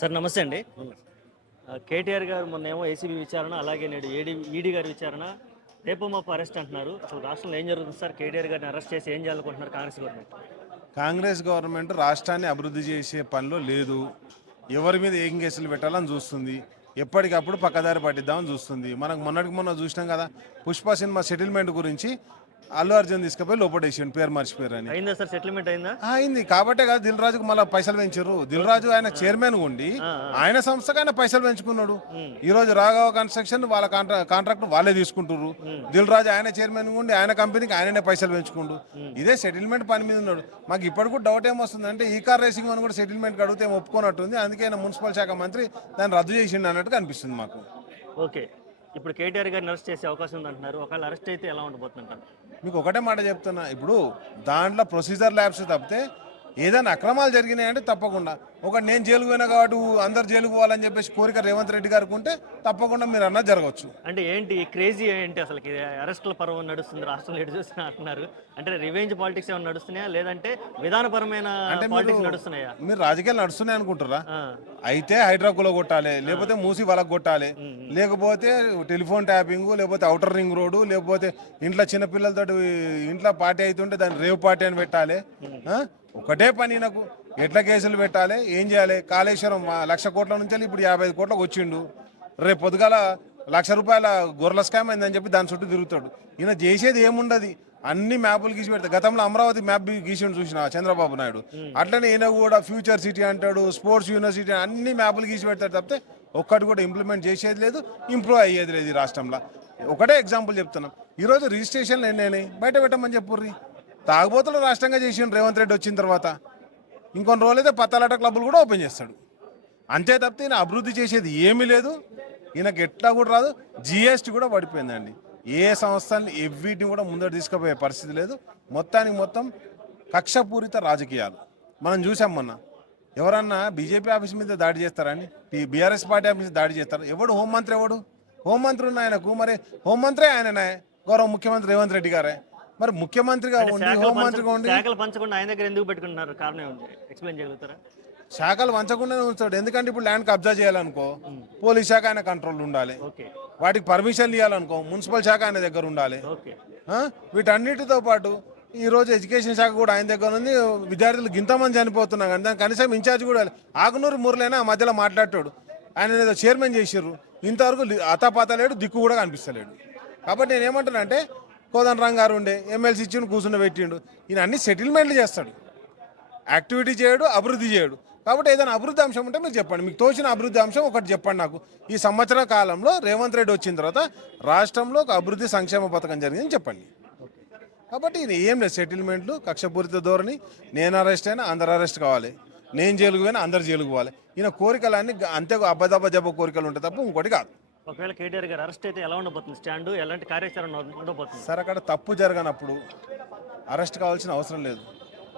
Sir నమస్తే అండి. కేటీఆర్ గారు మొన్నేమో ఏసీబీ విచారణ, అలాగే నేడు ఈడీ గారి విచారణ, రేపు మాపు అరెస్ట్ అంటున్నారు. అసలు రాష్ట్రంలో ఏం జరుగుతుంది సార్? కేటీఆర్ గారిని అరెస్ట్ చేసి ఏం చేయాలనుకుంటున్నారు కాంగ్రెస్ గవర్నమెంట్? కాంగ్రెస్ గవర్నమెంట్ రాష్ట్రాన్ని అభివృద్ధి చేసే పనిలో లేదు. ఎవరి మీద ఏం కేసులు పెట్టాలని చూస్తుంది. ఎప్పటికప్పుడు పక్కదారి పట్టిద్దామని చూస్తుంది. మనకు మొన్న చూసినాం కదా, పుష్ప సినిమా సెటిల్మెంట్ గురించి అల్లు అర్జున్ తీసుకుపోయి లోపడేసిండు, పేరు మర్చిపోయారు అని. అయిందా సార్? సెటిల్మెంట్ అయిందా? అయింది కాబట్టే కదా దిల్ రాజుకు మళ్ళీ పైసలు పెంచారు. దిల్ రాజు ఆయన చైర్మన్ ఉండి ఆయన సంస్థకు ఆయన పైసలు పెంచుకున్నాడు. ఈ రోజు రాఘవ కన్స్ట్రక్షన్ వాళ్ళ కాంట్రాక్ట్ వాళ్ళే తీసుకుంటారు. దిల్ రాజు ఆయన చైర్మన్ ఉండి ఆయన కంపెనీకి ఆయననే పైసలు పెంచుకుంటూ ఇదే సెటిల్మెంట్ పని మీద ఉన్నాడు. మాకు ఇప్పటికి కూడా డౌట్ ఏమొస్తుందంటే ఈ కార్ రేసింగ్ అని కూడా సెటిల్మెంట్ అడిగితే ఏమో ఒప్పుకోనట్టుంది. అందుకే ఆయన మున్సిపల్ శాఖ మంత్రి దాన్ని రద్దు చేసిండు అన్నట్టుగా అనిపిస్తుంది మాకు. ఓకే, ఇప్పుడు కేటీఆర్ గారిని అరెస్ట్ చేసే అవకాశం ఉంది అంటున్నారు. ఒకవేళ అరెస్ట్ అయితే ఎలా ఉండబోతుందంటారు? మీకు ఒకటే మాట చెప్తున్నా, ఇప్పుడు దాంట్లో ప్రొసీజర్ ల్యాబ్స్ తప్పితే ఏదైనా అక్రమాలు జరిగినాయంటే తప్పకుండా నేను జైలుకు పోయినా కాబట్టి అందరు జైలుకు పోవాలని చెప్పేసి కోరిక రేవంత్ రెడ్డి గారికి ఉంటే తప్పకుండా మీరు అన్నది జరగవచ్చు. అంటే ఏంటి క్రేజీ ఏంటి అసలు? అరెస్టుల పర్వం నడుస్తుంది రాష్ట్రంలో, ఎటు చూసినా అంటున్నారు. అంటే రివెంజ్ పాలిటిక్స్ ఏమైనా నడుస్తున్నాయా, లేదంటే విధానపరమైన పాలిటిక్స్ నడుస్తున్నాయా? మీరు రాజకీయాలు నడుస్తున్నాయి అనుకుంటారా? అయితే హైడ్రాకులో కొట్టాలి, లేకపోతే మూసి వాళ్ళకు కొట్టాలి, లేకపోతే టెలిఫోన్ ట్యాపింగ్, లేకపోతే ఔటర్ రింగ్ రోడ్డు, లేకపోతే ఇంట్లో చిన్నపిల్లలతో ఇంట్లో పార్టీ అవుతుంటే దాన్ని రేవ్ పార్టీ అని పెట్టాలి. ఒకటే పని, నాకు ఎట్లా కేసులు పెట్టాలి, ఏం చేయాలి. కాళేశ్వరం 1,00,000 కోట్ల నుంచి ఇప్పుడు 55 కోట్లకు వచ్చిండు. రేపు పొద్దుగాల ₹1,00,000 గొర్రెల స్కామ్ అయిందని చెప్పి దాని చుట్టూ తిరుగుతాడు. ఈయన చేసేది ఏముండదు, అన్ని మ్యాపులు గీసి పెడతాడు. గతంలో అమరావతి మ్యాప్ గీసి చూసిన చంద్రబాబు నాయుడు. అట్లనే ఈయన కూడా ఫ్యూచర్ సిటీ అంటాడు, స్పోర్ట్స్ యూనివర్సిటీ, అన్ని మ్యాపులు గీసి పెడతాడు తప్పితే ఒక్కటి కూడా ఇంప్లిమెంట్ చేసేది లేదు, ఇంప్రూవ్ అయ్యేది లేదు ఈ రాష్ట్రంలో. ఒకటే ఎగ్జాంపుల్ చెప్తున్నాం, ఈరోజు రిజిస్ట్రేషన్లు ఎన్నైనాయి బయట పెట్టమని చెప్పుర్రి. తాగుబోతులు రాష్ట్రంగా చేసిండు రేవంత్ రెడ్డి వచ్చిన తర్వాత. ఇంకొన్ని రోజులైతే పత్తాలాట క్లబ్బులు కూడా ఓపెన్ చేస్తాడు. అంతే తప్పితే ఈయన అభివృద్ధి చేసేది ఏమీ లేదు, ఈయనకు ఎట్లా కూడా రాదు. జిఎస్టీ కూడా పడిపోయిందండి. ఏ సంస్థని ఎవ్విటిని కూడా ముందర తీసుకుపోయే పరిస్థితి లేదు. మొత్తం కక్షపూరిత రాజకీయాలు మనం చూసాం. మొన్న ఎవరన్నా బీజేపీ ఆఫీస్ మీద దాడి చేస్తారని, బీఆర్ఎస్ పార్టీ ఆఫీస్ మీద దాడి చేస్తారు. ఎవడు హోంమంత్రి? హోంమంత్రి ఉన్న ఆయనకు, మరి హోంమంత్రి ఆయననే, గౌరవ ముఖ్యమంత్రి రేవంత్ రెడ్డి గారే. మరి ముఖ్యమంత్రిగా ఉండి హోంమంత్రిగా ఉండి శాఖలు పంచకుండా ఆయన దగ్గర ఎందుకు పెట్టుకుంటున్నారు? కారణం ఏంటి? ఎక్స్ప్లెయిన్ చేయగలుగుతారా? శాఖలు వంచకుండానే ఉంచాడు. ఎందుకంటే ఇప్పుడు ల్యాండ్ కబ్జా చేయాలనుకో పోలీస్ శాఖ ఆయన కంట్రోల్ ఉండాలి, వాటికి పర్మిషన్లు ఇవ్వాలనుకో మున్సిపల్ శాఖ ఆయన దగ్గర ఉండాలి. వీటన్నిటితో పాటు ఈ రోజు ఎడ్యుకేషన్ శాఖ కూడా ఆయన దగ్గర ఉంది. విద్యార్థులు గింతమంది చనిపోతున్నా కానీ దానికి కనీసం ఇన్ఛార్జ్ కూడా ఆకునూరు మురళైనా ఆ మధ్యలో మాట్లాడాడు. ఆయన ఏదో చైర్మన్ చేసిర్రు, ఇంతవరకు అతాపాత లేడు, దిక్కు కూడా కనిపిస్తలేడు. కాబట్టి నేను ఏమంటానంటే, కోదండరాం గారు ఉండే ఎమ్మెల్సీ ఇచ్చి కూర్చుని పెట్టిండు. ఈయన అన్ని సెటిల్మెంట్లు చేస్తాడు, యాక్టివిటీ చేయడు, అభివృద్ధి చేయడు. కాబట్టి ఏదైనా అభివృద్ధి అంశం ఉంటే మీరు చెప్పండి, మీకు తోచిన అభివృద్ధి అంశం ఒకటి చెప్పండి నాకు. ఈ సంవత్సర కాలంలో రేవంత్ రెడ్డి వచ్చిన తర్వాత రాష్ట్రంలో ఒక అభివృద్ధి సంక్షేమ పథకం జరిగిందని చెప్పండి. కాబట్టి ఈయన ఏం లేదు, సెటిల్మెంట్లు, కక్షపూరిత ధోరణి. నేను అరెస్ట్ అయినా అందరు అరెస్ట్ కావాలి, నేను జైలుకు పోయినా అందరు జైలుకు పోవాలి. ఈయన కోరికలన్నీ అంతే అబ్బదబ్బ కోరికలు ఉంటాయి తప్ప ఇంకోటి కాదు. ఒకవేళ కేటీఆర్ గారు అరెస్ట్ అయితే ఎలా ఉండబోతుంది? స్టాండ్ ఎలాంటి కార్యాచరణ ఉండబోతుంది? సార్, అక్కడ తప్పు జరగనప్పుడు అరెస్ట్ కావాల్సిన అవసరం లేదు.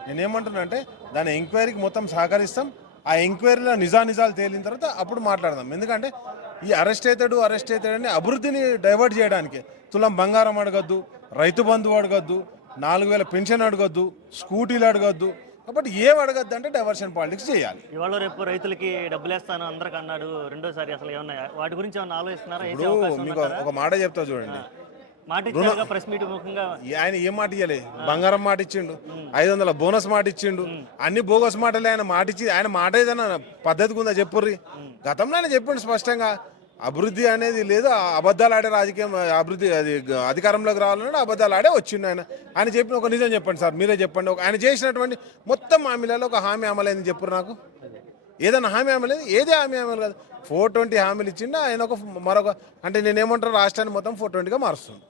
నేనేమంటున్నా అంటే దాని ఎంక్వైరీకి మొత్తం సహకరిస్తాం. ఆ ఎంక్వైరీలో నిజాలు తేలిన తర్వాత అప్పుడు మాట్లాడదాం. ఎందుకంటే ఈ అరెస్ట్ అవుతాడని అభివృద్ధిని డైవర్ట్ చేయడానికి తులం బంగారం అడగద్దు, రైతు బంధువు అడగద్దు, 4,000 పెన్షన్ అడగద్దు, స్కూటీలు అడగద్దు. కాబట్టి ఏం అడగద్దు అంటే డైవర్షన్ పాలిటిక్స్ చేయాలి. ఇవాళ రేపు రైతులకి డబ్బులు వేస్తాను అందరికి అన్నాడు, రెండోసారి అసలు ఏమన్నా వాటి గురించి ఏమన్నా ఆలోచిస్తున్నారా? మీకు ఒక మాట చెప్తా చూడండి. ప్రెస్ మీట్ ముఖంగా ఆయన ఏం మాట ఇయ్యలే, బంగారం మాట ఇచ్చిండు, 500 బోనస్ మాట ఇచ్చిండు, అన్ని బోగస్ మాటలే. ఆయన మాట ఇచ్చి ఆయన మాట ఏదైనా పద్ధతిగా ఉందా చెప్పుర్రి. గతంలో ఆయన చెప్పిండు స్పష్టంగా, అభివృద్ధి అనేది లేదు, అబద్ధాలు ఆడే రాజకీయం, అభివృద్ధి అది అధికారంలోకి రావాలన్నాడు, అబద్ధాలు ఆడే వచ్చిండు ఆయన చెప్పిన ఒక నిజం చెప్పండి సార్, మీరే చెప్పండి. ఆయన చేసినటువంటి మొత్తం హామీలలో ఒక హామీ అమలైంది చెప్పురు నాకు. ఏదైనా హామీ అమలేదు? ఏదే హామీ అమలు కాదు. 420 హామీలు ఇచ్చిండు ఆయన. మరొక అంటే నేనేమంటారు, రాష్ట్రాన్ని మొత్తం 420గా మారుస్తుంది.